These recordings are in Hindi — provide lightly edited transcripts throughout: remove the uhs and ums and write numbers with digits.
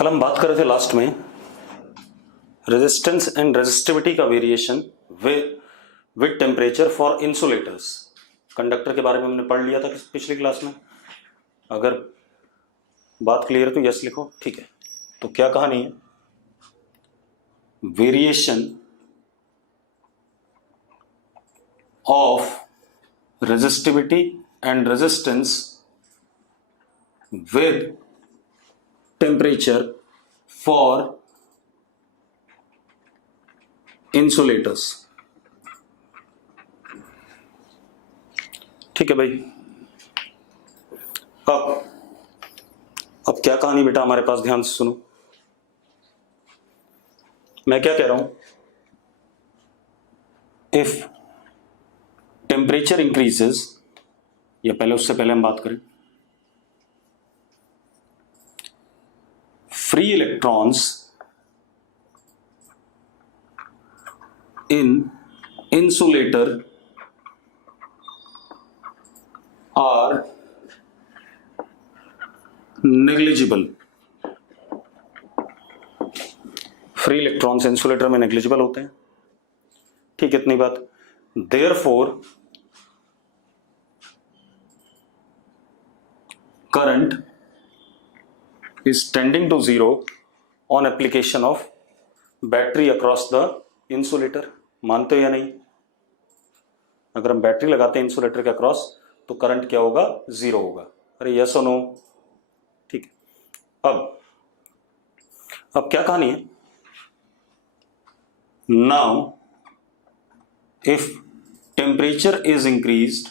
कल हम बात कर रहे थे लास्ट में रेजिस्टेंस एंड रेजिस्टिविटी का variation with temperature for insulators. Conductor के बारे में हमने पढ़ लिया था पिछली क्लास में। अगर बात क्लियर है तो यस लिखो, ठीक है। तो क्या कहानी है? Variation of resistivity and resistance with temperature for insulators. ठीक है भाई। अब क्या कहानी बेटा हमारे पास, ध्यान से सुनो। मैं क्या कह रहा हूं, इफ टेम्परेचर इंक्रीजेस, या पहले उससे पहले हम बात करें, free electrons in insulator are negligible। Free electrons insulator में नेग्लिजिबल होते हैं, ठीक, इतनी बात। Therefore current is tending to zero on application of battery across the insulator। मानते हो या नहीं? अगर हम बैटरी लगाते हैं इंसुलेटर के अक्रॉस तो करंट क्या होगा? जीरो होगा। अरे यस और नो? ठीक है। अब क्या कहानी है? Now if temperature is increased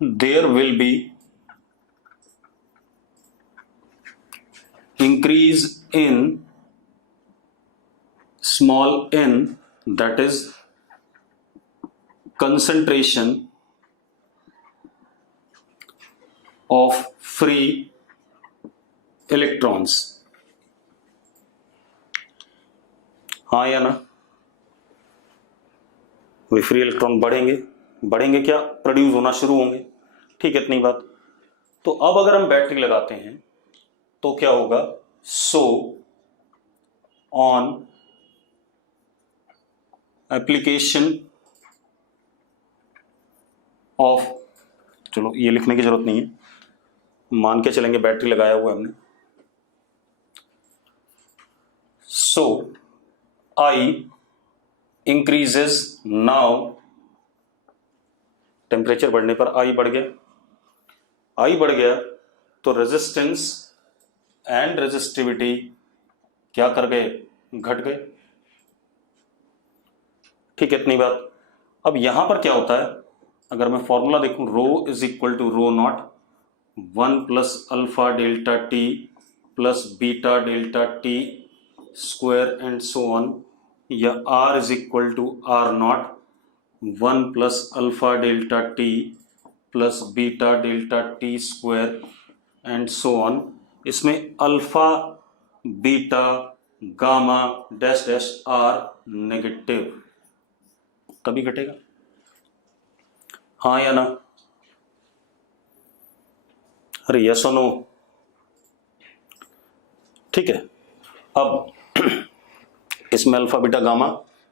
there will be increase in small n, that is concentration of free electrons। हाँ या ना? वे फ्री इलेक्ट्रॉन बढ़ेंगे क्या? प्रोड्यूस होना शुरू होंगे, ठीक है, इतनी बात। तो अब अगर हम बैटरी लगाते हैं तो क्या होगा? सो ऑन एप्लीकेशन ऑफ, चलो ये लिखने की जरूरत नहीं है, मान के चलेंगे बैटरी लगाया हुआ है हमने। सो आई इंक्रीजेस, नाउ टेम्परेचर बढ़ने पर आई बढ़ गया तो रेजिस्टेंस एंड रेजिस्टिविटी क्या कर गए? घट गए, ठीक है, इतनी बात। अब यहां पर क्या होता है? अगर मैं फॉर्मूला देखूं, rho is equal to rho not 1 plus alpha delta T plus beta delta T square and so on, या R is equal to R not 1 plus alpha delta T plus beta delta T square and so on. इसमें alpha beta gamma dash dash R negative, कभी घटेगा? हाँ या ना? अरे यस और नो? ठीक है। अब इसमें अल्फा बीटा गामा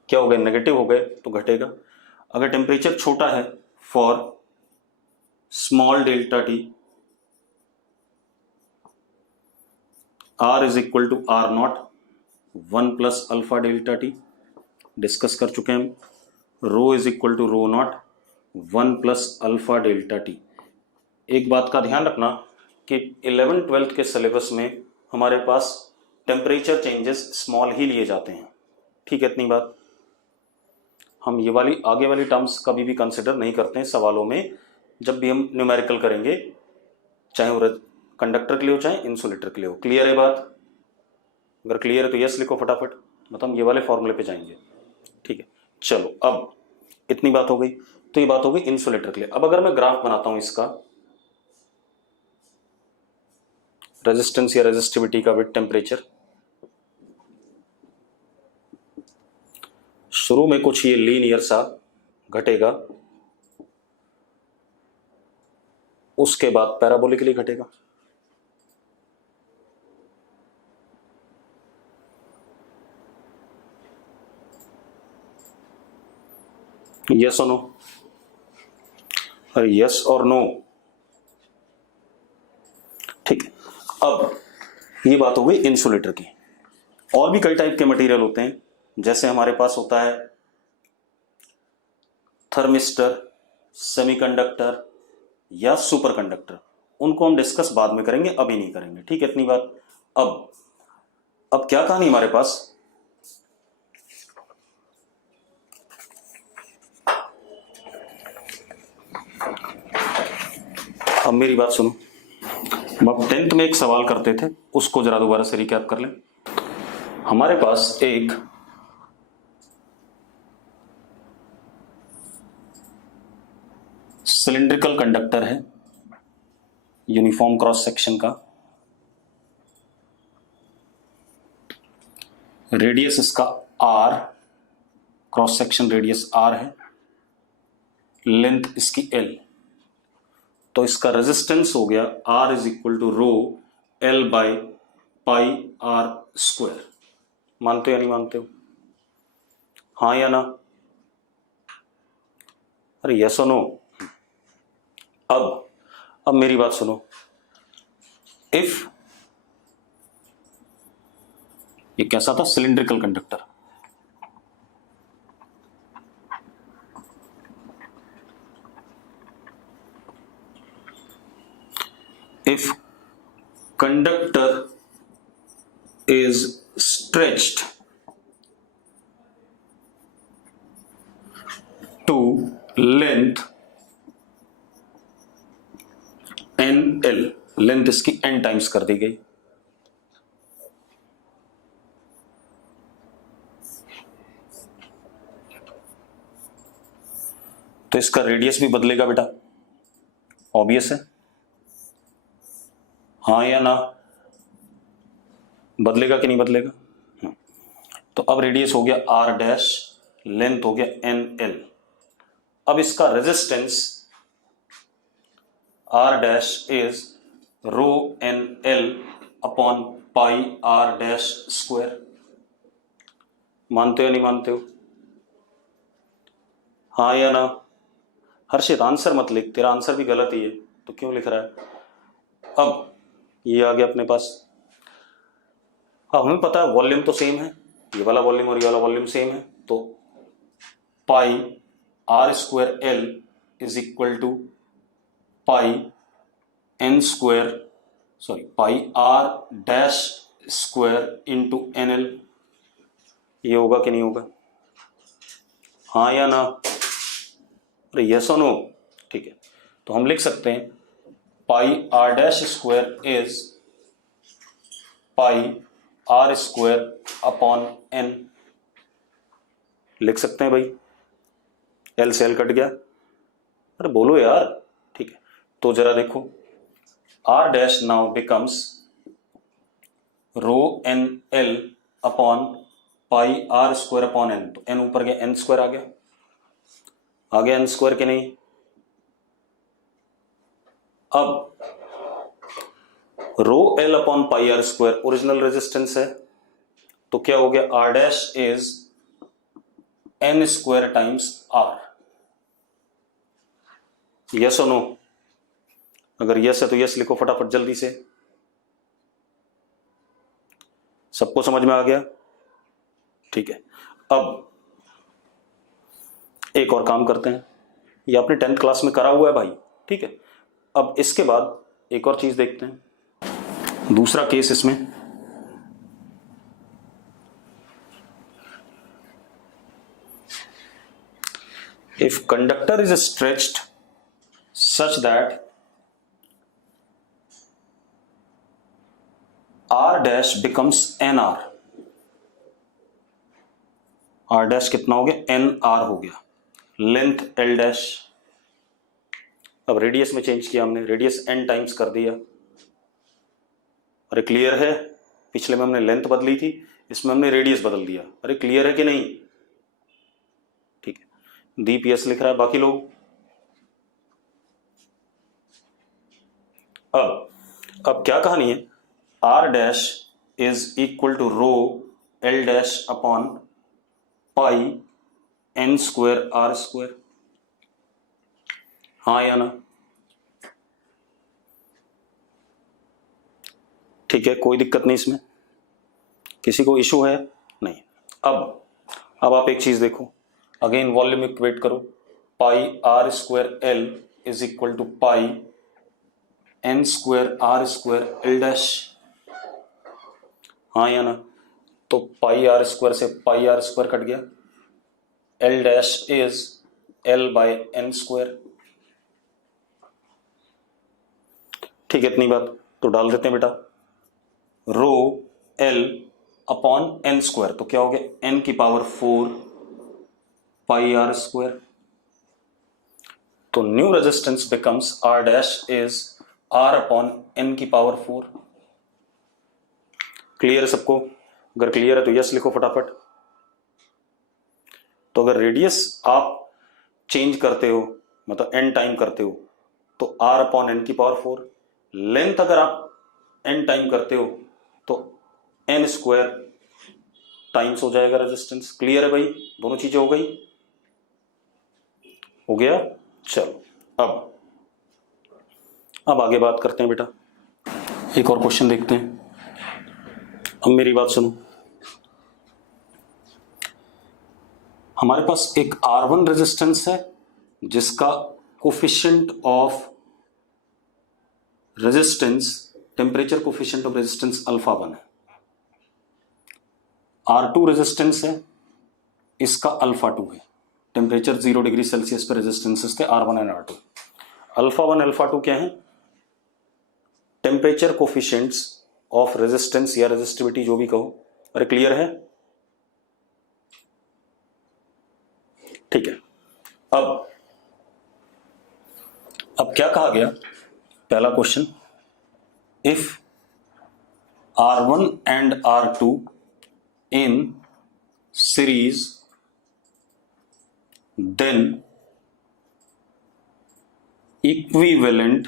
क्या हो गए? नेगेटिव हो गए, तो घटेगा। अगर टेम्परेचर छोटा है for small delta T, R is equal to R not 1 plus alpha delta T, discuss कर चुके हैं हम। Rho is equal to rho not 1 plus alpha delta T. एक बात का ध्यान रखना कि 11th-12th के सिलेबस में हमारे पास टेम्परेचर चेंजेस स्मॉल ही लिए जाते हैं, ठीक है, इतनी बात। हम ये वाली आगे वाली टर्म्स कभी भी कंसिडर नहीं करते हैं सवालों में, जब भी हम न्यूमेरिकल करेंगे, चाहे वो कंडक्टर के लिए हो चाहे इंसुलेटर के लिए हो। क्लियर है बात? अगर क्लियर है तो यस लिखो फटाफट, मतलब हम ये वाले फॉर्मूले पे जाएंगे, ठीक है। चलो, अब इतनी बात हो गई। तो ये बात हो गई इंसुलेटर के लिए। अब अगर मैं ग्राफ बनाता हूं इसका, रेजिस्टेंस या रेजिस्टिविटी का विद टेम्परेचर, शुरू में कुछ ये लीनियर सा घटेगा, उसके बाद पैराबोलिकली घटेगा। यस और नो, अरे यस और नो, ठीक है। अब ये बात हो गई इंसुलेटर की। और भी कई टाइप के मटेरियल होते हैं, जैसे हमारे पास होता है थर्मिस्टर, सेमीकंडक्टर या सुपर कंडक्टर। उनको हम डिस्कस बाद में करेंगे, अभी नहीं करेंगे, ठीक है, इतनी बात। अब क्या कहानी हमारे पास, अब मेरी बात सुनो। अब 10th में एक सवाल करते थे, उसको जरा दोबारा से रिकैप कर लें। हमारे पास एक सिलिंड्रिकल कंडक्टर है यूनिफॉर्म क्रॉस सेक्शन का, रेडियस इसका r, cross section radius r है, लेंथ इसकी l। तो इसका रेजिस्टेंस हो गया R is equal to rho L by pi R square. मानते हो या नहीं मानते हो, हाँ या ना, अरे यस और नो। अब मेरी बात सुनो। इफ ये कैसा था, cylindrical conductor, if conductor is stretched to length NL, length इसकी n टाइम्स कर दी गई, तो इसका रेडियस भी बदलेगा बेटा, ऑब्वियस है, हाँ या ना, बदलेगा कि नहीं बदलेगा। तो अब रेडियस हो गया R डैश, लेंथ हो गया NL। अब इसका resistance R dash is rho NL upon pi R dash square. मानते हो या नहीं मानते हो, हाँ या ना। हर्षित आंसर मत लिख, तेरा आंसर भी गलत ही है, तो क्यों लिख रहा है। अब ये आ गया अपने पास। हमें पता है वॉल्यूम तो सेम है, ये वाला वॉल्यूम और ये वाला वॉल्यूम सेम है, तो pi R square L is equal to pi N square, sorry pi R dash square into NL। ये होगा कि नहीं होगा, हाँ या ना, अरे यस और नो, ठीक है। तो हम लिख सकते हैं पाई R dash square is pi R square upon N, लिख सकते हैं भाई, L से L कट गया, अरे बोलो यार, ठीक है। तो जरा देखो, R डैश नाउ बिकम्स रो NL upon pi R square upon N, तो N ऊपर गया, N स्क्वायर आ गया N स्क्वायर के नहीं। अब रो L upon pi R square original resistance है, तो क्या हो गया, R dash is N square times R। Yes और नो, अगर यस है तो यस लिखो फटाफट जल्दी से, सबको समझ में आ गया, ठीक है। अब एक और काम करते हैं, ये आपने 10th क्लास में करा हुआ है भाई, ठीक है। अब इसके बाद एक और चीज देखते हैं, दूसरा केस इसमें, if conductor is stretched such that R dash becomes NR, R dash कितना हो गया, NR हो गया, लेंथ L डैश। अब रेडियस में चेंज किया हमने, रेडियस N टाइम्स कर दिया, अरे क्लियर है, पिछले में हमने लेंथ बदली थी, इसमें हमने रेडियस बदल दिया, अरे क्लियर है कि नहीं, ठीक है। DPS लिख रहा है, बाकी लोग। अब क्या कहानी है, R dash is equal to rho L dash upon pi N square R square, हाँ या ना? ठीक है, कोई दिक्कत नहीं इसमें, किसी को इशू है? नहीं। अब आप एक चीज देखो, अगेन वॉल्यूम इक्वेट करो, pi R square L is equal to pi N square R square L dash, हाँ या ना? तो पाई आर स्क्वायर से पाई आर स्क्वायर कट गया, L dash is L by N square. ठीक है, इतनी बात तो डाल देते हैं बेटा, rho L upon N square, तो क्या हो गया एन की पावर 4 पाई आर स्क्वायर, तो new resistance becomes R dash is are upon N की पावर 4। क्लियर है सबको? अगर क्लियर है तो यस लिखो फटाफट। तो अगर रेडियस आप चेंज करते हो, मतलब एन टाइम करते हो, तो आर अपॉन एन की पावर 4, लेंथ अगर आप एन टाइम करते हो तो एन स्क्वायर टाइम्स हो जाएगा रेजिस्टेंस। क्लियर है भाई? दोनों चीजें हो गई, हो गया। चलो अब आगे बात करते हैं बेटा, एक और क्वेश्चन देखते हैं। अब मेरी बात सुनो, हमारे पास एक R1 रेजिस्टेंस है जिसका coefficient of resistance, temperature coefficient of resistance alpha 1 है। R2 रेजिस्टेंस है, इसका अल्फा 2 है। टेम्परेचर 0 डिग्री सेल्सियस पर रेजिस्टेंसेस थे R1 and R2। Alpha 1 alpha 2 क्या है? टेम्परेचर कोफिशिएंट्स ऑफ रेजिस्टेंस या रेजिस्टिविटी, जो भी कहो। अरे क्लियर है? ठीक है। अब क्या कहा गया? पहला question, if R1 and R2 in series then equivalent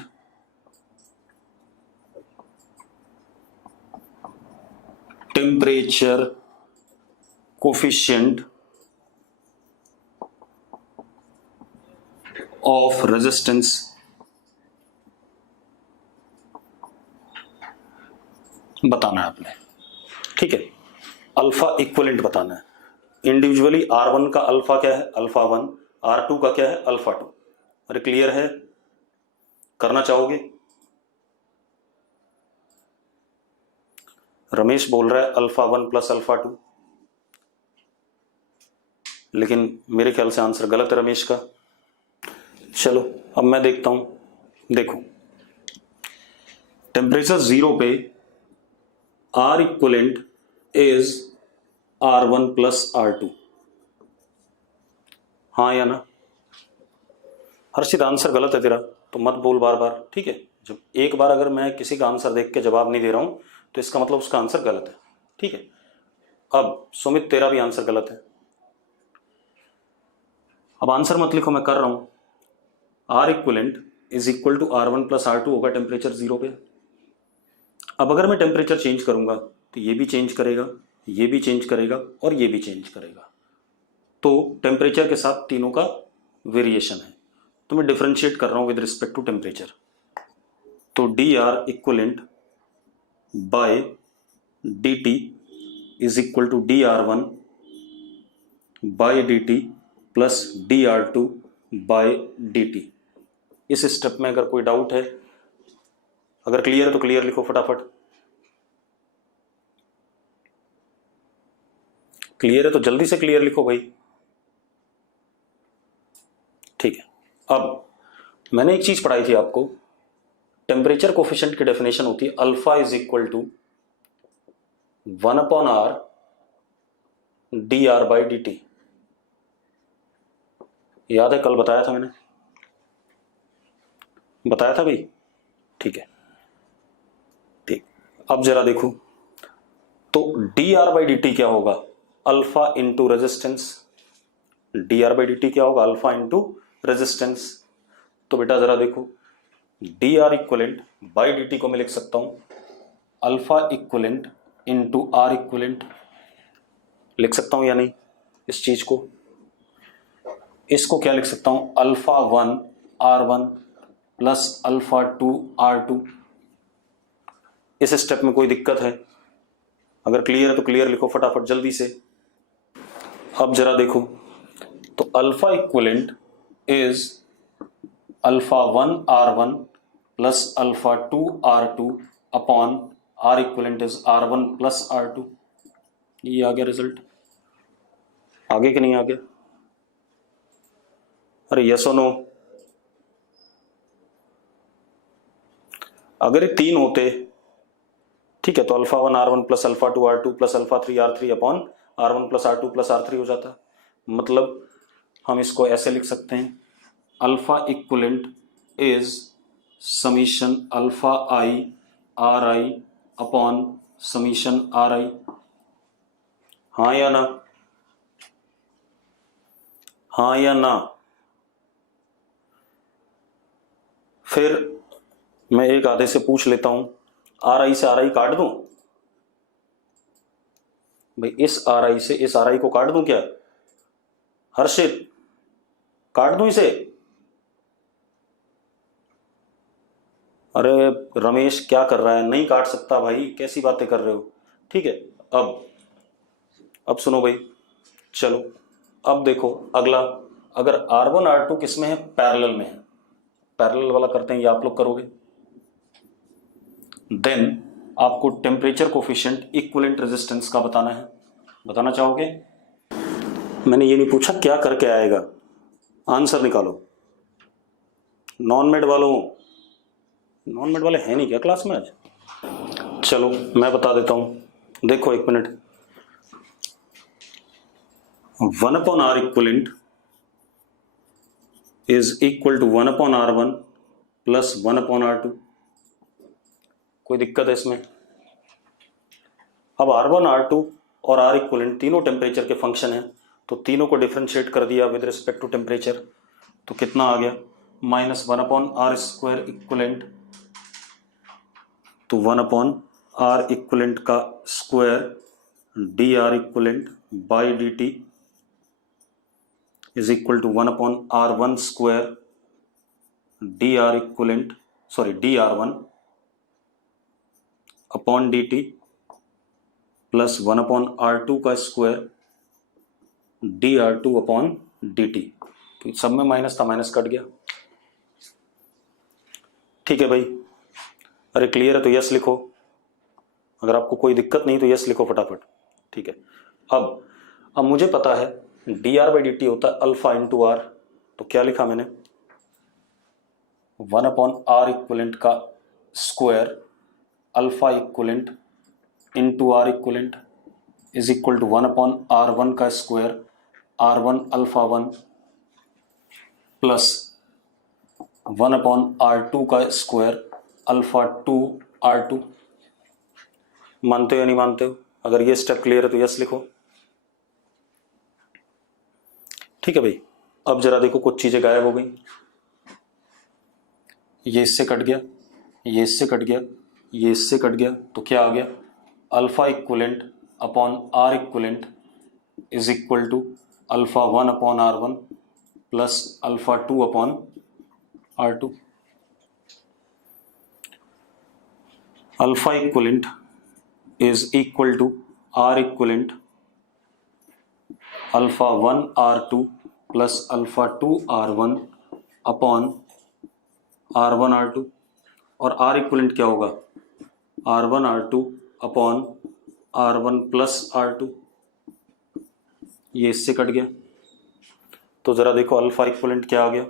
temperature coefficient of resistance बताना है आपने। ठीक है, अल्फा इक्विवेलेंट बताना है। इंडिविजुअली R1 का अल्फा क्या है? अल्फा 1। R2 का क्या है? अल्फा 2। अरे क्लियर है? करना चाहोगे? रमेश बोल रहा है अल्फा 1 प्लस अल्फा 2, लेकिन मेरे ख्याल से आंसर गलत है रमेश का। चलो अब मैं देखता हूं। देखो, टेम्परेचर 0 पे R equivalent is R1 plus R2, हाँ या ना? हर्षित आंसर गलत है तेरा, तो मत बोल बार बार, ठीक है? जब एक बार अगर मैं किसी का आंसर देख के जवाब नहीं दे रहा हूं तो इसका मतलब उसका आंसर गलत है, ठीक है? अब सुमित तेरा भी आंसर गलत है। अब आंसर मत लिखो, मैं कर रहा हूं। R equivalent is equal to R1 plus R2 होगा टेम्परेचर 0 पे। अब अगर मैं टेम्परेचर चेंज करूंगा तो ये भी चेंज करेगा, ये भी चेंज करेगा और ये भी चेंज करेगा, तो टेम्परेचर के साथ तीनों का वेरिएशन है। तो मैं डिफरेंशिएट कर रहा हूं विद रिस्पेक्ट टू टेम्परेचर। तो dr equivalent by dt is equal to dr1 by dt plus dr2 by dt। इस स्टेप में अगर कोई डाउट है, अगर क्लियर है तो क्लियर लिखो फटाफट। क्लियर है तो जल्दी से क्लियर लिखो भाई। ठीक है, अब मैंने एक चीज पढ़ाई थी आपको, टेम्परेचर कोफिशिएंट की डेफिनेशन होती है alpha is equal to 1 upon R D R by D T. याद है? कल बताया था मैंने, बताया था भाई? ठीक है, ठीक। अब जरा देखो, तो D R by D T क्या होगा? Alpha into resistance. D R by D T क्या होगा? Alpha into resistance. तो बेटा जरा देखो, D R equivalent by D T को मैं लिख सकता हूं alpha equivalent into R equivalent. लिख सकता हूं या नहीं इस चीज को? इसको क्या लिख सकता हूं, alpha 1 R1 plus alpha 2 R2। इस स्टेप में कोई दिक्कत है? अगर क्लियर है तो क्लियर लिखो फटाफट जल्दी से। अब जरा देखो, तो alpha equivalent is alpha 1 R1 plus alpha 2 R2 upon R equivalent is R1 plus R2। ये आ गया रिजल्ट। आगे कि नहीं आ गया? अरे यस और नो? अगर ये 3 होते, ठीक है, तो alpha 1 R1 plus alpha 2 R2 plus alpha 3 R3 upon R1 plus R2 plus R3 हो जाता। मतलब हम इसको ऐसे लिख सकते हैं, alpha equivalent is summation alpha I RI upon summation RI। हाँ या ना? हाँ या ना? फिर मैं एक आधे से पूछ लेता हूं, RI से RI काट दूं भाई? इस RI से इस RI को काट दूं क्या? हर्षित, काट दूं इसे? अरे रमेश क्या कर रहा है? नहीं काट सकता भाई, कैसी बातें कर रहे हो? ठीक है, अब सुनो भाई, चलो अब देखो अगला। अगर R1 R2 किस में है? पैरेलल में है। पैरेलल वाला करते हैं, ये आप लोग करोगे। देन आपको टेम्परेचर कोफिशिएंट इक्विवेलेंट रेजिस्टेंस का बताना है। बताना चाहोगे? मैंने ये नहीं पूछा क्या करके आएगा, आंसर निकालो। नॉन मेड वालों, नॉन मेड वाले हैं नहीं क्या क्लास में आज? चलो मैं बता देता हूं, देखो एक minute. 1 upon R equivalent is equal to 1 upon R1 plus 1 upon R2। कोई दिक्कत है इसमें? अब R1 R2 और R इक्विवेलेंट तीनों टेम्परेचर के फंक्शन हैं, तो तीनों को डिफरेंशिएट कर दिया विद रिस्पेक्ट टू टेम्परेचर, तो कितना आ गया? Minus 1 upon R square equivalent, तो 1 अपॉन R इक्विवेलेंट का square D R equivalent by D T is equal to 1 upon R1 square D R equivalent, sorry D R1 upon D T plus 1 upon R2 का square D R2 upon D T. तो सब में माइनस था, माइनस कट गया। ठीक है भाई, अरे क्लियर है तो यस लिखो। अगर आपको कोई दिक्कत नहीं तो यस लिखो फटाफट। ठीक है, अब मुझे पता है D R by D T होता है अल्फा इंटू आर, तो क्या लिखा मैंने? 1 अपॉन आर इक्विवेलेंट का square alpha equivalent into R equivalent is equal to 1 upon R1 का square R1 alpha 1 plus 1 upon R2 का स्क्वायर अल्फा 2 R2। मानते हो या नहीं मानते हो? अगर ये स्टेप क्लियर है तो यस लिखो। ठीक है भाई, अब जरा देखो कुछ चीजें गायब हो गई। ये इससे कट गया, ये इससे कट गया, ये इससे कट गया, तो क्या आ गया? Alpha equivalent upon R equivalent is equal to alpha 1 upon R1 plus alpha 2 upon R2। Alpha equivalent is equal to R equivalent alpha 1 R2 plus alpha 2 R1 upon R1 R2, और R इक्विवेलेंट क्या होगा? R1 R2 upon R1 plus R2। ये इससे कट गया, तो जरा देखो अल्फा इक्विवेलेंट क्या आ गया?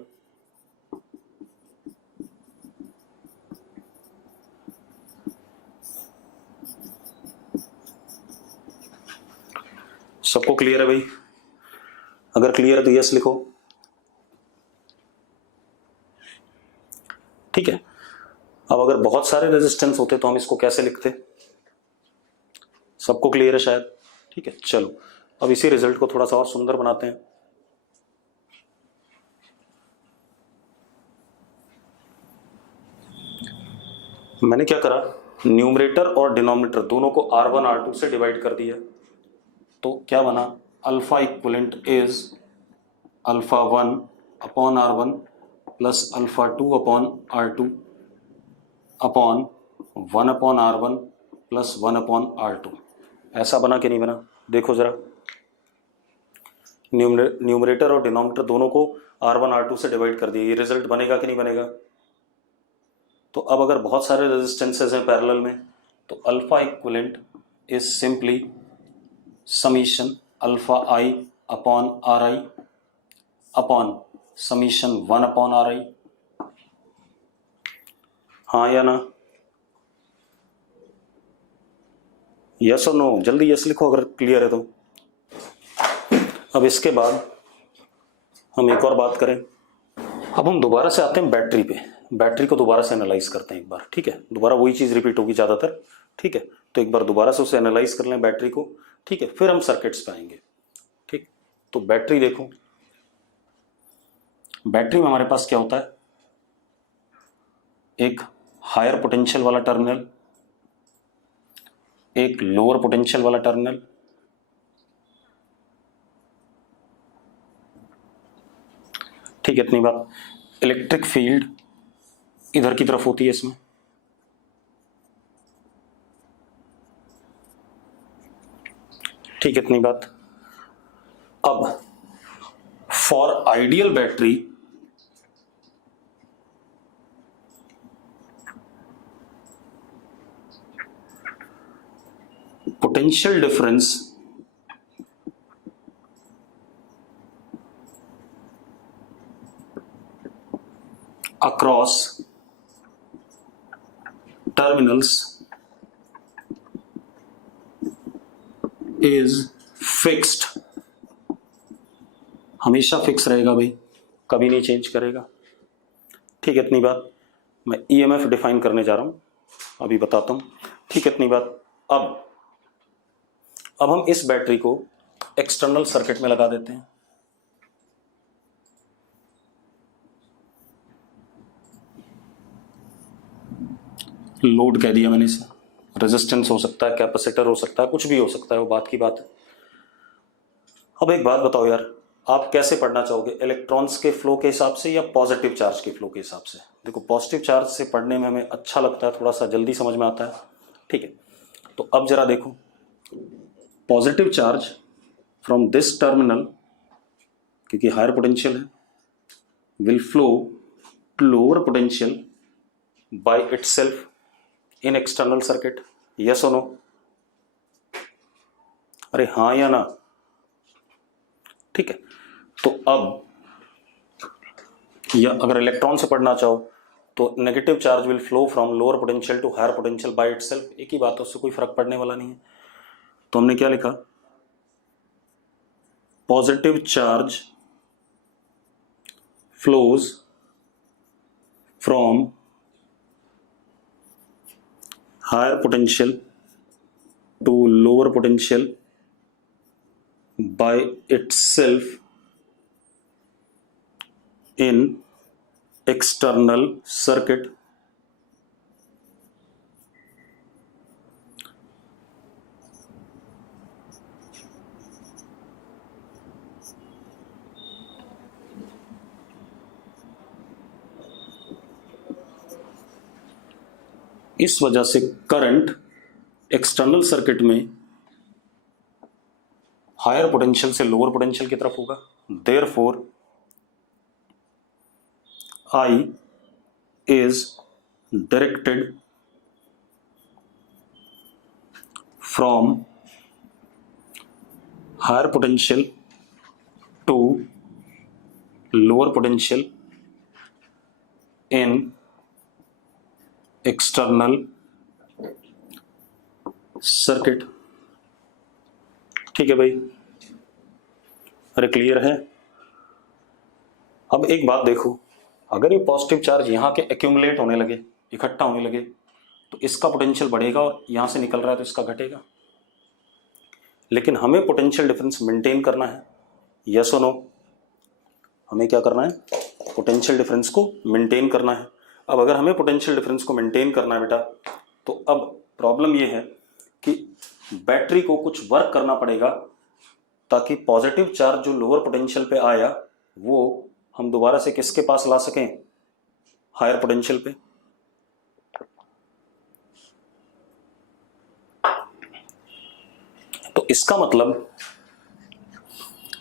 सबको क्लियर है भाई? अगर क्लियर है तो यस लिखो। ठीक है, अब अगर बहुत सारे रेजिस्टेंस होते तो हम इसको कैसे लिखते? सबको क्लियर है शायद? ठीक है, चलो अब इसी रिजल्ट को थोड़ा सा और सुंदर बनाते हैं। मैंने क्या करा, न्यूमरेटर और डिनोमिनेटर दोनों को R1 R2 से डिवाइड कर दिया, तो क्या बना? Alpha equivalent is alpha 1 upon R1 plus alpha 2 upon R2 upon 1 upon R1 plus 1 upon R2। ऐसा बना कि नहीं बना? देखो जरा, न्यूमरेटर और डिनोमिनेटर दोनों को R1 R2 से डिवाइड कर दिया, ये रिजल्ट बनेगा कि नहीं बनेगा? तो अब अगर बहुत सारे रेजिस्टेंसेज हैं पैरेलल में, तो alpha equivalent is simply summation alpha I upon are I upon summation 1 upon are आई। हाँ या ना? यस और नो? जल्दी यस लिखो अगर क्लियर है तो। अब इसके बाद हम एक और बात करें। अब हम दोबारा से आते हैं बैटरी पे, बैटरी को दोबारा से एनालाइज करते हैं एक बार, ठीक है? दोबारा वही चीज रिपीट होगी ज्यादातर, ठीक है? तो एक बार दोबारा से उसे एनालाइज कर लें बैटरी को, ठीक है? फिर हम सर्किट्स पे आएंगे, ठीक? तो बैटरी देखो, बैटरी में हमारे पास क्या होता है? एक हायर पोटेंशियल वाला टर्मिनल, एक लोअर पोटेंशियल वाला टर्मिनल, ठीक है? इतनी बात। इलेक्ट्रिक फील्ड इधर की तरफ होती है इसमें, ठीक है? इतनी बात। अब for ideal battery potential difference across terminals is fixed, हमेशा फिक्स रहेगा भाई, कभी नहीं चेंज करेगा, ठीक है? इतनी बात। मैं ईएमएफ डिफाइन करने जा रहा हूं, अभी बताता हूं, ठीक है? इतनी बात। अब हम इस बैटरी को एक्सटर्नल सर्किट में लगा देते हैं, लोड कह दिया मैंने इसे, रेजिस्टेंस हो सकता है, कैपेसिटर हो सकता है, कुछ भी हो सकता है, वो बात की बात है। अब एक बात बताओ यार, आप कैसे पढ़ना चाहोगे? इलेक्ट्रॉन्स के फ्लो के हिसाब से या पॉजिटिव चार्ज के फ्लो के हिसाब से? देखो, पॉजिटिव चार्ज से पढ़ने में हमें अच्छा लगता है, थोड़ा सा जल्दी समझ में आता है, ठीक है? तो अब जरा देखो, positive charge from this terminal, क्योंकि हायर पोटेंशियल है, will flow to lower potential by itself in external circuit, yes और नो? अरे हाँ या ना? ठीक है। तो अब या अगर इलेक्ट्रॉन से पढ़ना चाहो तो negative charge will flow from lower potential to higher potential by itself, एक ही बात है, उससे कोई फर्क पड़ने वाला नहीं है। तो हमने क्या लिखा? Positive charge flows from higher potential to lower potential by itself in external circuit, इस वजह से करंट एक्सटर्नल सर्किट में हायर पोटेंशियल से लोअर पोटेंशियल की तरफ होगा। Therefore I is directed from higher potential to lower potential in external circuit, ठीक है भाई? अरे क्लियर है? अब एक बात देखो, अगर ये पॉजिटिव चार्ज यहां के एक्यूमुलेट होने लगे, इकट्ठा होने लगे, तो इसका पोटेंशियल बढ़ेगा और यहां से निकल रहा है तो इसका घटेगा। लेकिन हमें पोटेंशियल डिफरेंस मेंटेन करना है, यस और नो? हमें क्या करना है? पोटेंशियल डिफरेंस को मेंटेन करना है। अब अगर हमें पोटेंशियल डिफरेंस को मेंटेन करना है बेटा, तो अब प्रॉब्लम यह है कि बैटरी को कुछ वर्क करना पड़ेगा ताकि पॉजिटिव चार्ज जो लोअर पोटेंशियल पे आया वो हम दोबारा से किसके पास ला सकें, हायर पोटेंशियल पे। तो इसका मतलब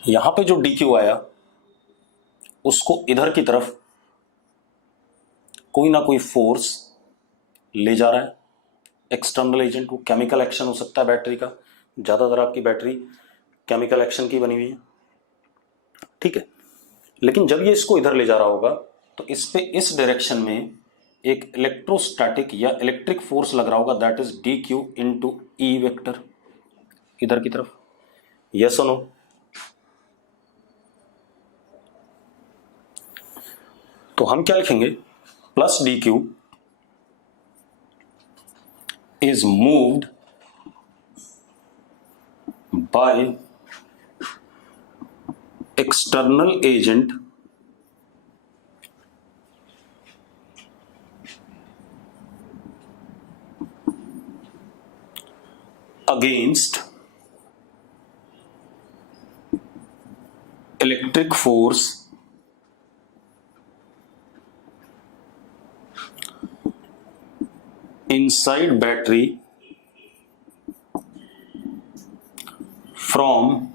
यहां पे जो DQ आया उसको इधर की तरफ कोई ना कोई फोर्स ले जा रहा है, एक्सटर्नल एजेंट। वो केमिकल एक्शन हो सकता है बैटरी का, ज्यादातर आपकी बैटरी केमिकल एक्शन की बनी हुई है, ठीक है। लेकिन जब ये इसको इधर ले जा रहा होगा तो इस पे इस डायरेक्शन में एक इलेक्ट्रोस्टैटिक या इलेक्ट्रिक फोर्स लग रहा होगा, that is DQ into E vector इधर की तरफ। यस और नो? तो हम क्या लिखेंगे, plus DQ is moved by external agent against electric force inside battery from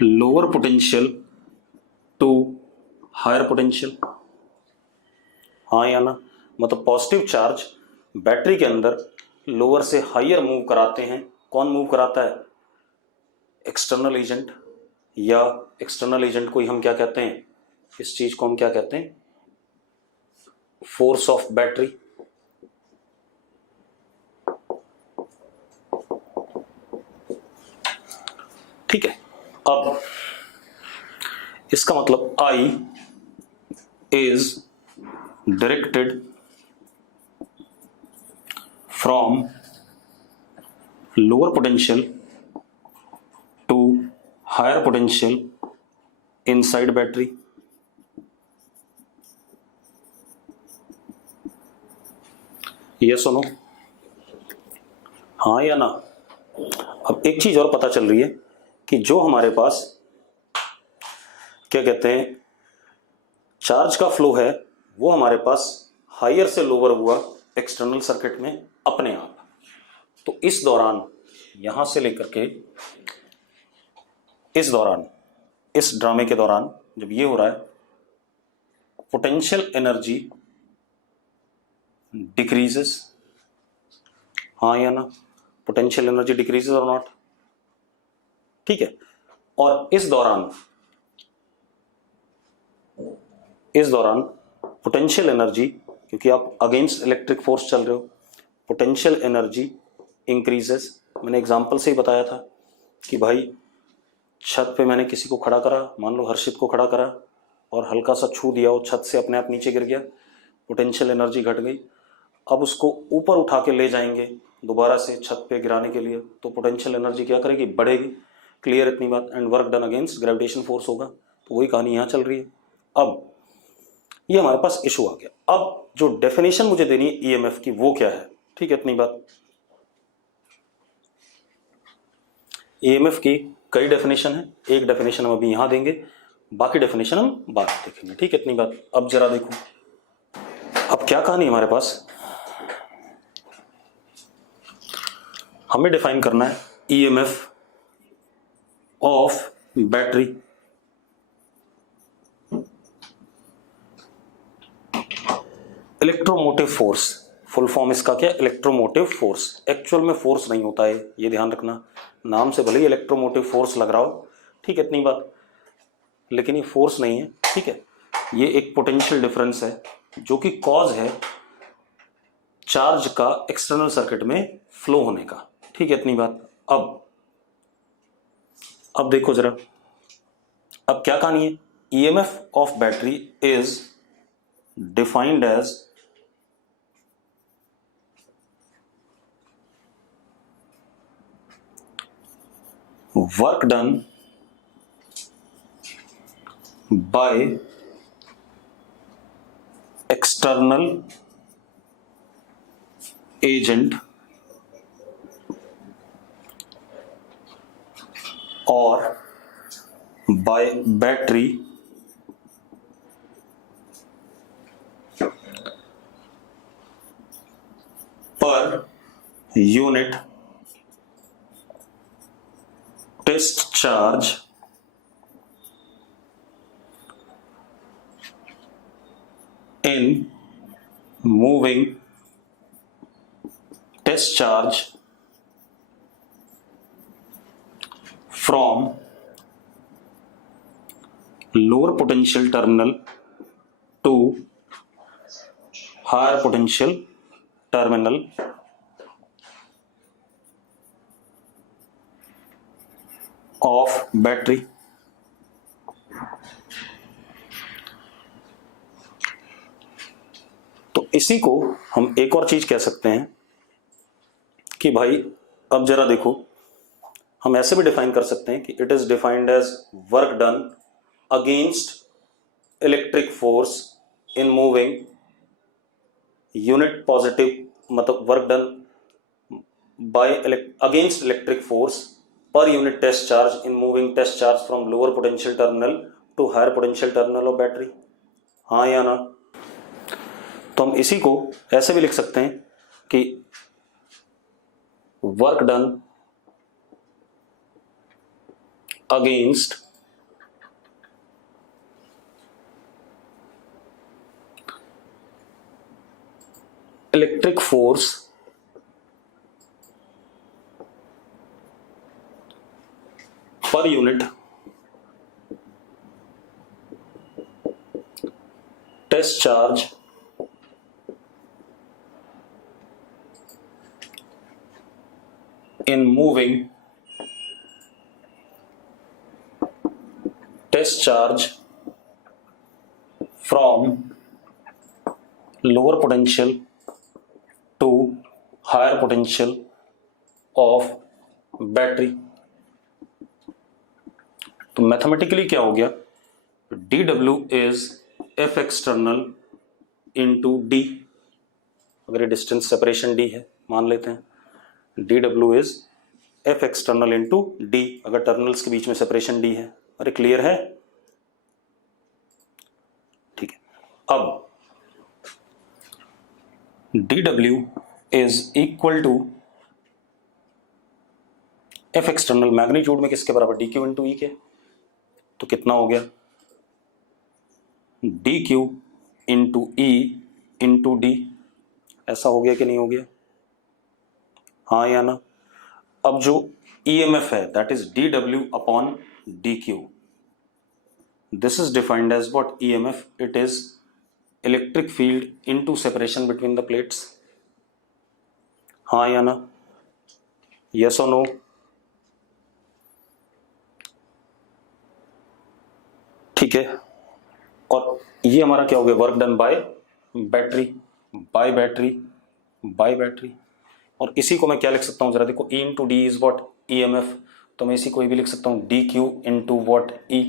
lower potential to higher potential। हाँ या ना? मतलब पॉजिटिव चार्ज बैटरी के अंदर लोअर से हायर मूव कराते हैं। कौन मूव कराता है? External agent. या एक्सटर्नल एजेंट को ही हम क्या कहते हैं, इस चीज को हम क्या कहते हैं, फोर्स ऑफ बैटरी। ठीक है। अब इसका मतलब I is directed from lower potential to higher potential inside battery। Yes और नो? हाँ या ना? अब एक चीज और पता चल रही है कि जो हमारे पास क्या कहते हैं चार्ज का फ्लो है वो हमारे पास हायर से लोअर हुआ एक्सटर्नल सर्किट में अपने आप। तो इस दौरान यहां से लेकर के इस दौरान, इस ड्रामे के दौरान जब ये हो रहा है, पोटेंशियल एनर्जी डिक्रीजेस। हाँ या ना? पोटेंशियल एनर्जी डिक्रीजेस और नॉट? ठीक है। और इस दौरान पोटेंशियल एनर्जी, क्योंकि आप अगेंस्ट इलेक्ट्रिक फोर्स चल रहे हो, पोटेंशियल एनर्जी इंक्रीजेस। मैंने एग्जांपल से ही बताया था कि भाई छत पे मैंने किसी को खड़ा करा, मान लो हर्षित को खड़ा करा, और हल्का सा छू दिया, वो छत से अपने आप नीचे गिर गया, पोटेंशियल एनर्जी घट गई। अब उसको ऊपर उठा के ले जाएंगे दोबारा से छत पे गिराने के लिए, तो पोटेंशियल एनर्जी क्या करेगी, बढ़ेगी। क्लियर इतनी बात? And work done against gravitation force होगा। तो वही कहानी यहाँ चल रही है। अब ये हमारे पास इशू आ गया। अब जो डेफिनेशन मुझे देनी है ईएमएफ की वो क्या है? ठीक है, इतनी बात। ईएमएफ की कई डेफिनेशन है, एक डेफिनेशन हम अभी यहां देंगे, बाकी डेफिनेशन हम बाद में देखेंगे। ठीक है, इतनी बात। अब जरा देखो, अब क्या कहानी हमारे पास, हमें डिफाइन करना है EMF of battery. Electromotive force, full form इसका क्या? Electromotive force. एक्चुअल में फोर्स नहीं होता है, ये ध्यान रखना। नाम से भले ही इलेक्ट्रोमोटिव फोर्स लग रहा हो, ठीक है, इतनी बात, लेकिन ये फोर्स नहीं है। ठीक है, ये एक पोटेंशियल डिफरेंस है जो कि कॉज है चार्ज का एक्सटर्नल सर्किट में फ्लो होने का। ठीक है, इतनी बात। अब देखो जरा, अब क्या कहानी है? EMF of battery is defined as work done by external agent or by battery unit test charge in moving test charge from lower potential terminal to higher potential terminal of battery. तो इसी को हम एक और चीज कह सकते हैं कि भाई अब जरा देखो, हम ऐसे भी डिफाइन कर सकते हैं कि it is defined as work done against electric force in moving unit positive, मतलब work done by against electric force per unit test charge in moving test charge from lower potential terminal to higher potential terminal of battery. हाँ या ना? तो हम इसी को ऐसे भी लिख सकते हैं कि work done against electric force per unit test charge in moving test charge from lower potential to higher potential of battery। तो मैथमेटिकली क्या हो गया, dW is F external into D। अगर ये डिस्टेंस सेपरेशन D है मान लेते हैं, dW is F external into D, अगर टर्मिनल्स के बीच में सेपरेशन D है। अरे क्लियर है? ठीक है। अब dW is equal to F external magnitude में किसके बराबर, dQ into E के। तो कितना हो गया, dQ into E into D। ऐसा हो गया कि नहीं हो गया? हाँ या ना? अब जो EMF है that is dW upon dQ, this is defined as what EMF, it is electric field into separation between the plates. हाँ या ना? यस और नो? ठीक है। और ये हमारा क्या हो गया, work done by battery, bye battery, bye battery. और इसी को मैं क्या लिख सकता हूं जरा देखो, E into D is what EMF, तो मैं इसी को भी लिख सकता हूं DQ into what E।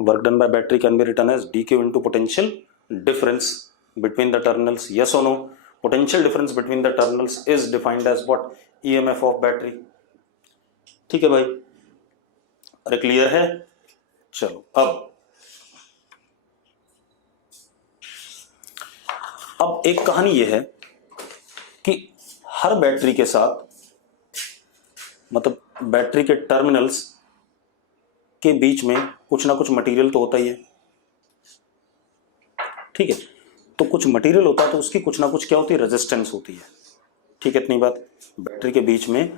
Work done by battery can be written as DQ into potential difference between the terminals. Yes और no? Potential difference between the terminals is defined as what EMF of battery. ठीक है भाई? अरे क्लियर है? चलो अब एक कहानी यह है कि हर बैटरी के साथ, मतलब बैटरी के टर्मिनल्स के बीच में कुछ ना कुछ मटेरियल तो होता ही है। ठीक है, तो कुछ मटेरियल होता है तो उसकी कुछ ना कुछ क्या होती है, रेजिस्टेंस होती है। ठीक है, इतनी बात। बैटरी के बीच में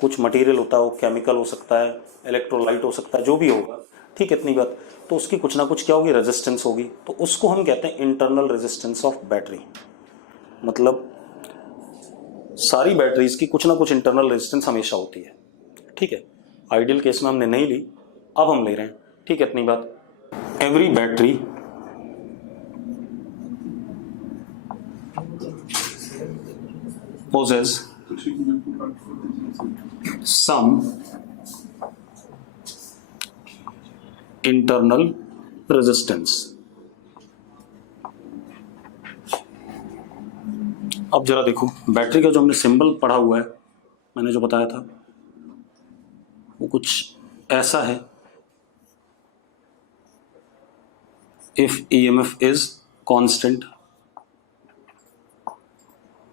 कुछ मटेरियल होता है, वो केमिकल हो सकता है, इलेक्ट्रोलाइट हो सकता है, जो भी होगा। ठीक है, इतनी बात। तो उसकी कुछ ना कुछ क्या होगी, रेजिस्टेंस होगी। तो उसको हम कहते हैं इंटरनल रेजिस्टेंस ऑफ बैटरी। मतलब सारी बैटरीज की कुछ ना कुछ इंटरनल रेजिस्टेंस हमेशा होती है। ठीक है, आइडियल केस में हमने नहीं ली, अब हम ले रहे हैं। ठीक है, इतनी बात। Every battery possess some internal resistance। अब जरा देखो, बैटरी का जो हमने सिंबल पढ़ा हुआ है, मैंने जो बताया था वो कुछ ऐसा है। If EMF is constant,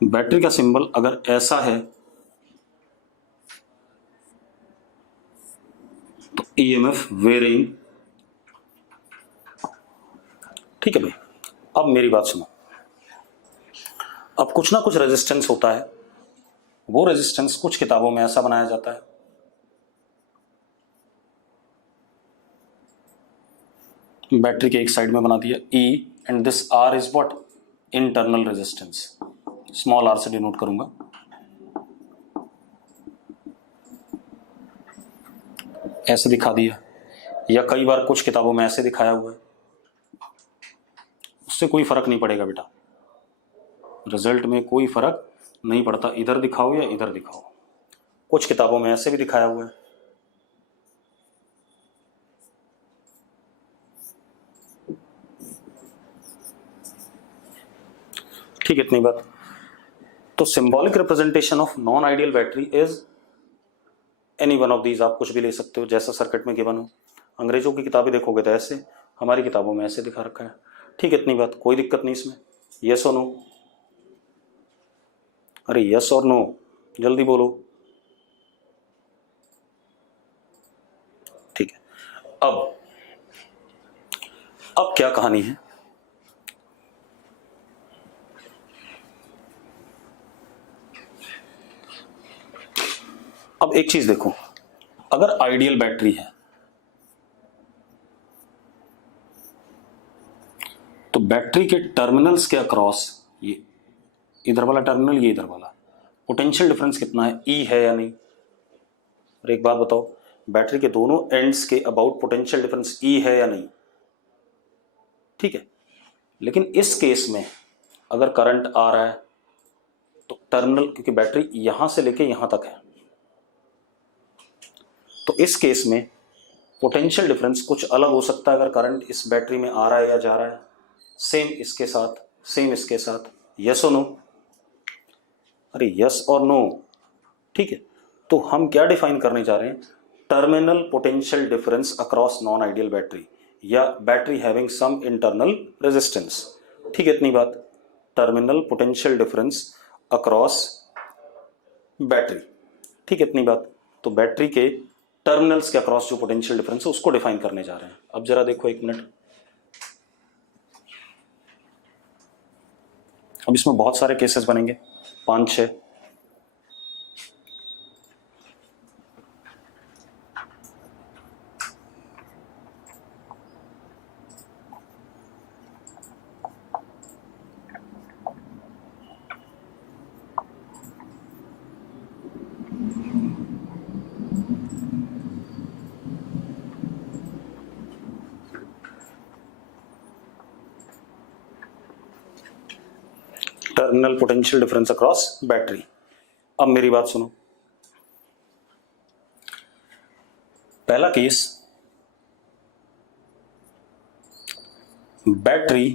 battery का सिंबल अगर ऐसा है तो ईएमएफ वेरिंग। ठीक है भाई, अब मेरी बात सुनो। अब कुछ ना कुछ रेजिस्टेंस होता है, वो रेजिस्टेंस कुछ किताबों में ऐसा बनाया जाता है, बैटरी के एक साइड में बना दिया E and this R is what, internal resistance, small r से डिनोट करूंगा। ऐसे दिखा दिया, या कई बार कुछ किताबों में ऐसे दिखाया हुआ है, उससे कोई फर्क नहीं पड़ेगा बेटा, रिजल्ट में कोई फर्क नहीं पड़ता, इधर दिखाओ या इधर दिखाओ। कुछ किताबों में ऐसे भी दिखाया हुआ है, ठीक है, इतनी बात। तो symbolic representation of non ideal battery is any one of these, आप कुछ भी ले सकते हो जैसा सर्किट में गिवन हो। अंग्रेजों की किताबें देखोगे तो ऐसे, हमारी किताबों में ऐसे दिखा रखा है, ठीक है, इतनी बात, कोई दिक्कत नहीं इसमें। यस और नो, अरे यस और नो जल्दी बोलो। ठीक है, अब क्या कहानी है, अब एक चीज देखो, अगर आइडियल बैटरी है तो बैटरी के टर्मिनल्स के अक्रॉस, ये इधर वाला टर्मिनल, ये इधर वाला, पोटेंशियल डिफरेंस कितना है, ई है या नहीं। और एक बात बताओ, बैटरी के दोनों एंड्स के अबाउट पोटेंशियल डिफरेंस ई है या नहीं, ठीक है। लेकिन इस केस में अगर करंट आ रहा है तो टर्मिनल, क्योंकि बैटरी यहां से लेके यहां तक है, तो इस केस में पोटेंशियल डिफरेंस कुछ अलग हो सकता है अगर करंट इस बैटरी में आ रहा है या जा रहा है। सेम इसके साथ, सेम इसके साथ, यस और नो, अरे यस और नो, ठीक है। तो हम क्या डिफाइन करने जा रहे हैं, terminal potential difference across non ideal battery, या battery having some internal resistance, ठीक है, इतनी बात। Terminal potential difference across battery, ठीक है, इतनी बात। तो बैटरी के टर्मिनल्स के अक्रॉस जो पोटेंशियल डिफरेंस है उसको डिफाइन करने जा रहे हैं। अब जरा देखो एक मिनट, अब इसमें बहुत सारे केसेस बनेंगे, 5-6। Terminal potential difference across battery. अब मेरी बात सुनो, पहला case, battery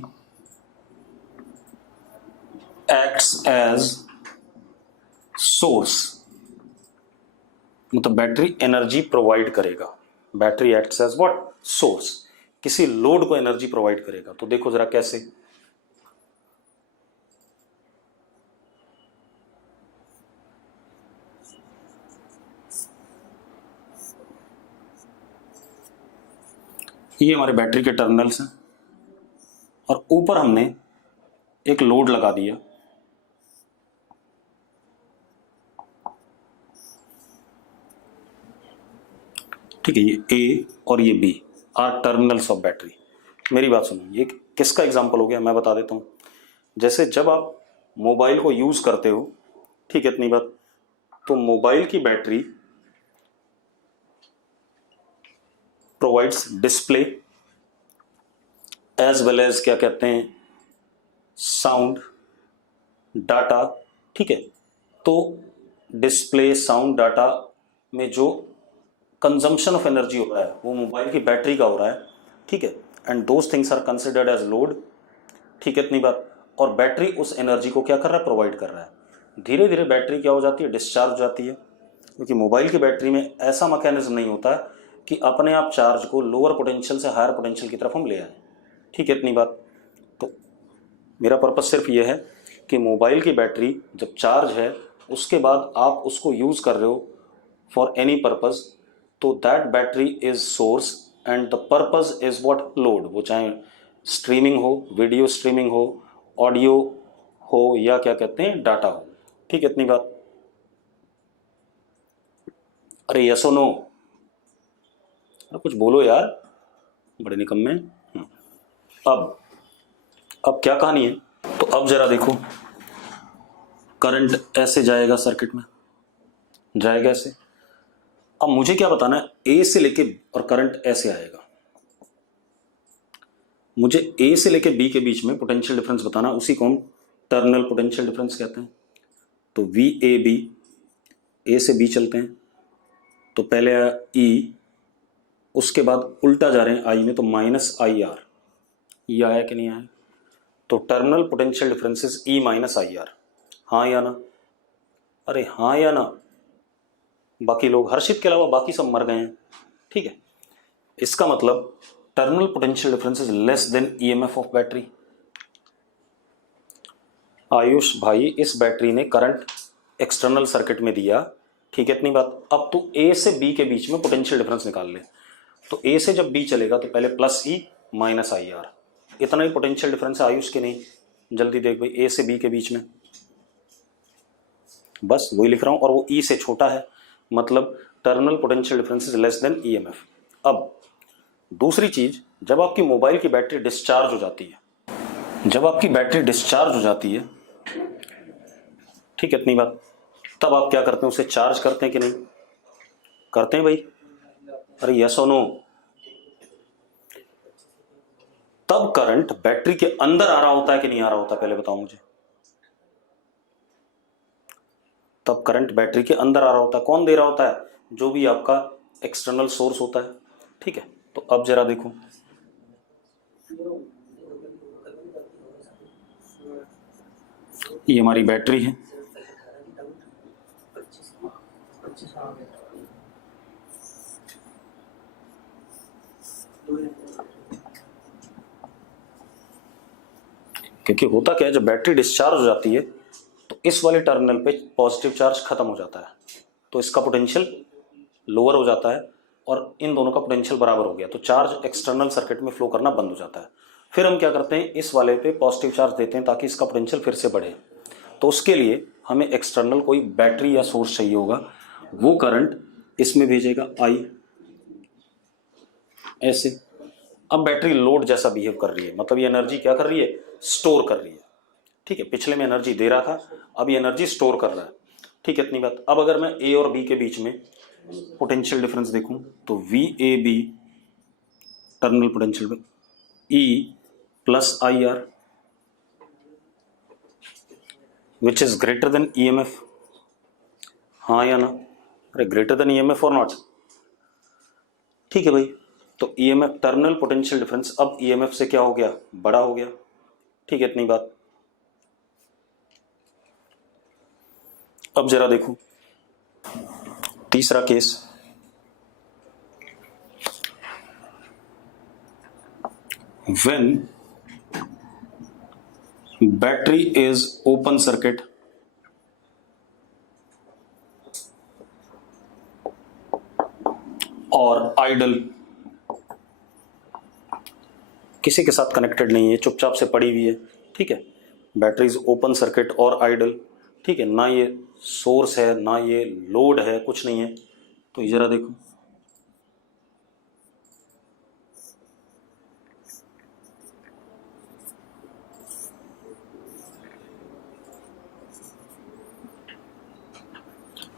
acts as source, मतलब बैटरी एनर्जी प्रोवाइड करेगा। Battery acts as what, source, किसी लोड को एनर्जी प्रोवाइड करेगा। तो देखो जरा कैसे, ये हमारे बैटरी के टर्मिनल्स हैं और ऊपर हमने एक लोड लगा दिया, ठीक है, ये ए और ये B are terminals of battery. मेरी बात सुनो, ये किसका एग्जांपल हो गया, मैं बता देता हूं। जैसे जब आप मोबाइल को यूज करते हो, ठीक है, इतनी बात, तो मोबाइल की battery provides display as well as क्या कहते हैं, साउंड, डाटा, ठीक है। तो डिस्प्ले, साउंड, डाटा में जो कंजम्पशन ऑफ एनर्जी हो रहा है वो मोबाइल की बैटरी का हो रहा है, ठीक है, and those things are considered as load, ठीक है, इतनी बात। और बैटरी उस एनर्जी को क्या कर रहा है, प्रोवाइड कर रहा है। धीरे धीरे बैटरी क्या हो जाती है, डिस्चार्ज हो जाती है, क्योंकि मोबाइल की बैटरी में ऐसा मैकेनिज्म नहीं होता कि अपने आप चार्ज को लोअर पोटेंशियल से हायर पोटेंशियल की तरफ हम ले आए, ठीक है, इतनी बात। तो मेरा पर्पस सिर्फ ये है कि मोबाइल की बैटरी जब चार्ज है उसके बाद आप उसको यूज कर रहे हो फॉर एनी पर्पज, तो that battery is source and the purpose is what, load. वो चाहे स्ट्रीमिंग हो, वीडियो स्ट्रीमिंग हो, ऑडियो हो, या क्या कहते हैं डाटा हो। ठीक है, इतनी बात। अरे यस और नो, अरे कुछ बोलो यार, बड़े निकम्मे। अब क्या कहानी है, तो अब जरा देखो, करंट ऐसे जाएगा सर्किट में, जाएगा ऐसे। अब मुझे क्या बताना है, ए से लेके, और करंट ऐसे आएगा, मुझे ए से लेके बी के बीच में पोटेंशियल डिफरेंस बताना, उसी को हम टर्मिनल पोटेंशियल डिफरेंस कहते हैं। तो वी ए बी, ए से बी चलते हैं, तो पहले आया ई, उसके बाद उल्टा जा रहे हैं आई में, तो माइनस आई आर, ये आया कि नहीं आया? तो terminal potential difference is E minus I are, हाँ या ना? अरे हाँ या ना? बाकी लोग, हर्षित के अलावा बाकी सब मर गए हैं। ठीक है, इसका मतलब terminal potential difference is less than EMF of battery. Ayush भाई, इस बैटरी ने करंट एक्सटर्नल सर्किट में दिया, ठीक है, इतनी बात। अब तू ए से बी के बीच में पोटेंशियल डिफरेंस निकाल ले। तो ए से जब बी चलेगा तो पहले plus E minus I are, इतना ही पोटेंशियल डिफरेंस है आयुष के। नहीं, जल्दी देख भाई, ए से बी के बीच में, बस वही लिख रहा हूं, और वो ई से छोटा है, मतलब terminal potential difference is less than EMF. अब दूसरी चीज, जब आपकी मोबाइल की बैटरी डिस्चार्ज हो जाती है, जब आपकी बैटरी डिस्चार्ज हो जाती है, ठीक है, इतनी बात, तब आप क्या करते हैं, उसे चार्ज करते हैं कि नहीं करते हैं भाई? अरे यस और नो? तब करंट बैटरी के अंदर आ रहा होता है कि नहीं आ रहा होता, पहले बताओ मुझे। तब करंट बैटरी के अंदर आ रहा होता है। कौन दे रहा होता है? जो भी आपका एक्सटर्नल सोर्स होता है। ठीक है, तो अब जरा देखो, ये हमारी बैटरी है, क्योंकि होता क्या है, जब बैटरी डिस्चार्ज हो जाती है तो इस वाले टर्मिनल पे पॉजिटिव चार्ज खत्म हो जाता है, तो इसका पोटेंशियल लोअर हो जाता है, और इन दोनों का पोटेंशियल बराबर हो गया, तो चार्ज एक्सटर्नल सर्किट में फ्लो करना बंद हो जाता है। फिर हम क्या करते हैं, इस वाले पे पॉजिटिव चार्ज देते हैं ताकि इसका पोटेंशियल फिर से बढ़े। तो उसके लिए हमें एक्सटर्नल कोई बैटरी या सोर्स चाहिए होगा, वो करंट इसमें भेजेगा आई, ऐसे। अब बैटरी लोड जैसा बिहेव कर रही है, मतलब ये एनर्जी क्या कर रही है, स्टोर कर रही है। ठीक है, पिछले में एनर्जी दे रहा था, अब ये एनर्जी स्टोर कर रहा है। ठीक है, इतनी बात। अब अगर मैं ए और बी के बीच में पोटेंशियल डिफरेंस देखूं, तो V A B terminal potential E plus I R, which is greater than EMF, हाँ या ना? अरे ग्रेटर देन ईएमएफ और नॉट? ठीक है भाई, तो ईएमएफ टर्मिनल पोटेंशियल डिफरेंस अब ईएमएफ से क्या हो गया, बड़ा हो गया। ठीक है, इतनी बात। अब जरा देखो तीसरा case, when battery is open circuit और आइडल, किसी के साथ कनेक्टेड नहीं है, चुपचाप से पड़ी हुई है। ठीक है, बैटरी इज ओपन सर्किट और आइडल। ठीक है, ना ये सोर्स है ना ये लोड है, कुछ नहीं है। तो ये जरा देखो,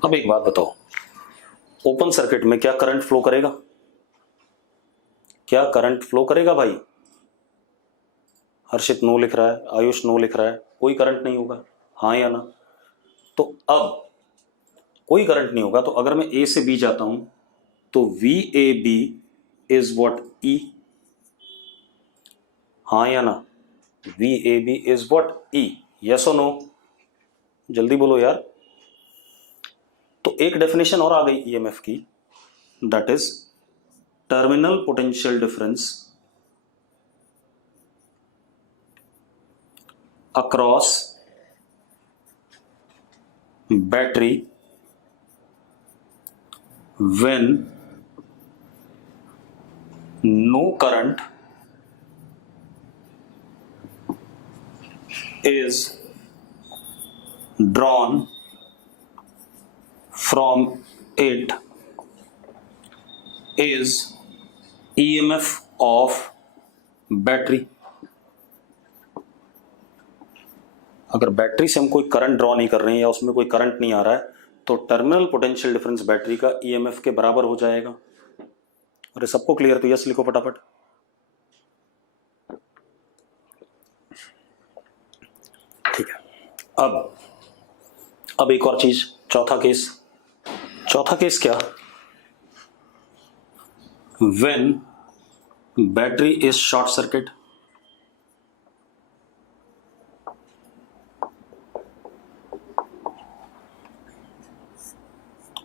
अब एक बात बताओ, ओपन सर्किट में क्या करंट फ्लो करेगा? क्या करंट फ्लो करेगा भाई? हर्षित नो लिख रहा है, आयुष नो लिख रहा है, कोई करंट नहीं होगा, हाँ या ना? तो अब कोई करंट नहीं होगा, तो अगर मैं ए से बी जाता हूं तो V A B is what, E, हाँ या ना? V A B is what, E, yes और नो? जल्दी बोलो यार। तो एक डेफिनेशन और आ गई ईएमएफ की, that is terminal potential difference across battery when no current is drawn from it is EMF of battery. अगर बैटरी से हम कोई करंट ड्रॉ नहीं कर रहे हैं या उसमें कोई करंट नहीं आ रहा है तो टर्मिनल पोटेंशियल डिफरेंस बैटरी का ईएमएफ के बराबर हो जाएगा। अरे सबको क्लियर? तो यस लिखो फटाफट। ठीक है, अब एक और चीज, चौथा केस क्या? When battery is short circuit,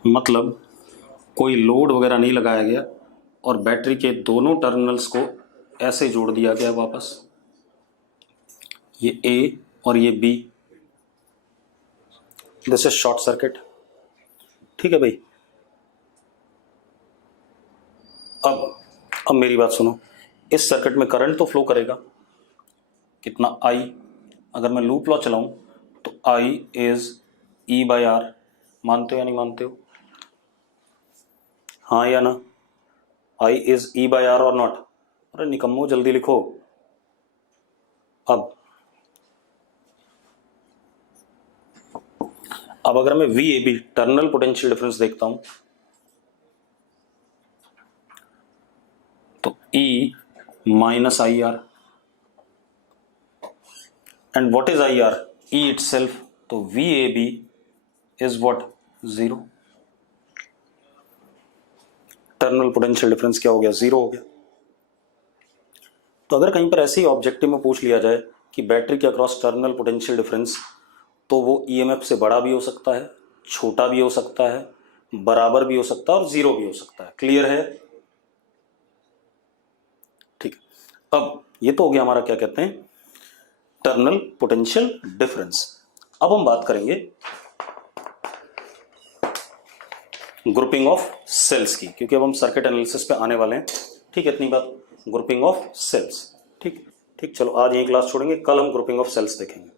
मतलब कोई लोड वगैरह नहीं लगाया गया और बैटरी के दोनों टर्मिनल्स को ऐसे जोड़ दिया गया वापस, ये ए और ये B, this is short circuit. ठीक है भाई, अब मेरी बात सुनो, इस सर्किट में करंट तो फ्लो करेगा, कितना? आई। अगर मैं लूप लॉ चलाऊं तो I is E by R. मानते हो या नहीं मानते हो? हाँ या ना? I is E by R और नॉट? अरे निकम्मो जल्दी लिखो। अब अगर मैं V A B terminal potential difference देखता हूं तो E minus I R, and what is I R? E itself. तो V A B is what? Zero. Terminal potential difference क्या हो गया? जीरो हो गया। तो अगर कहीं पर ऐसे ही ऑब्जेक्टिव में पूछ लिया जाए कि बैटरी के अक्रॉस टर्मिनल पोटेंशियल डिफरेंस, तो वो ईएमएफ से बड़ा भी हो सकता है, छोटा भी हो सकता है, बराबर भी हो सकता है और जीरो भी हो सकता है। क्लियर है? ठीक है, अब ये तो हो गया हमारा क्या कहते हैं, टर्मिनल पोटेंशियल डिफरेंस। अब हम बात करेंगे ग्रुपिंग ऑफ सेल्स की, क्योंकि अब हम सर्किट एनालिसिस पे आने वाले हैं। ठीक है, इतनी बात, ग्रुपिंग ऑफ सेल्स। ठीक, चलो आज यही क्लास छोड़ेंगे, कल हम ग्रुपिंग ऑफ सेल्स देखेंगे।